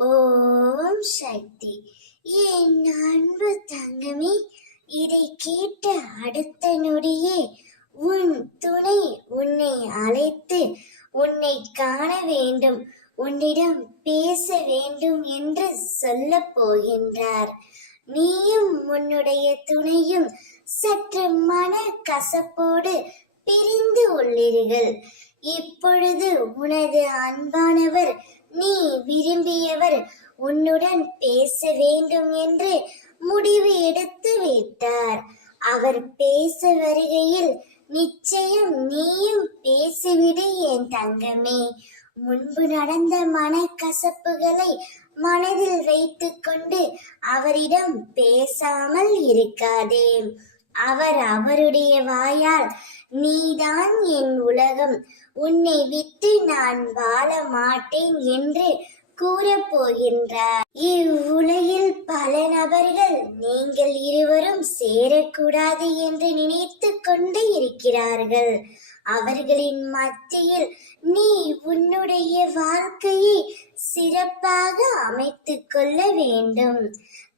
ஓம் சக்தி. என் அன்பு தங்கமே, இதை கேட்ட அடுத்த நொடியே உன் துணை உன்னை அழைத்து உன்னை காண வேண்டும், உன்னிடம் பேச வேண்டும் என்று சொல்ல போகின்றார். நீயும் உன்னுடைய துணையும் சற்று மன கசப்போடு பிரிந்து உள்ளீர்கள். இப்பொழுது உனது அன்பானவர், நீ விரும்பியவர் உன்னுடன் பேச வேண்டும் என்று முடிவு எடுத்து விட்டார். அவர் பேச வருகையில் நிச்சயம் நீயும் பேசிவிடு என் தங்கமே. முன்பு நடந்த மனக்கசப்புகளை மனதில் வைத்துக் கொண்டு அவரிடம் பேசாமல் இருக்காதே. அவர் அவருடைய வாயால் நீதான் என் உலகம், உன்னை விட்டு நான் வாழ மாட்டேன் என்று கூறப் போகின்றார். இவ்வுலகில் பல நபர்கள் நீங்கள் இருவரும் சேரக்கூடாது என்று நினைத்து கொண்டு இருக்கிறார்கள். அவர்களின் மத்தியில் நீ உன்னுடைய வாழ்க்கையை சிறப்பாக அமைத்துக் கொள்ள வேண்டும்.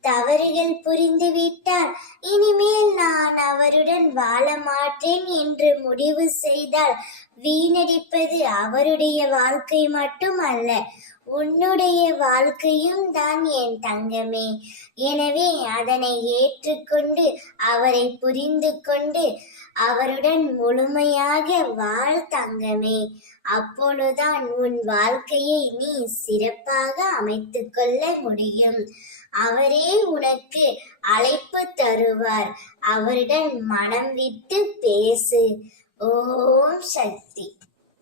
தவறுகள் புரிந்துவிட்டால் இனிமேல் நான் அவருடன் வாழ மாட்டேன் என்று முடிவு செய்தால் வீணடிப்பது அவருடைய வாழ்க்கை மட்டுமல்ல, உன்னுடைய வாழ்க்கையும் தான் என் தங்கமே. எனவே அதனை ஏற்றுக்கொண்டு அவரை புரிந்து கொண்டு அவருடன் முழுமையாக வாழ் தங்கமே. அப்பொழுதுதான் உன் வாழ்க்கையை நீ சிறப்பாக அமைத்துக் கொள்ள முடியும். அவரே உனக்கு அழைப்பு தருவார். அவருடன் மனம் விட்டு பேசு. ஓம் சக்தி.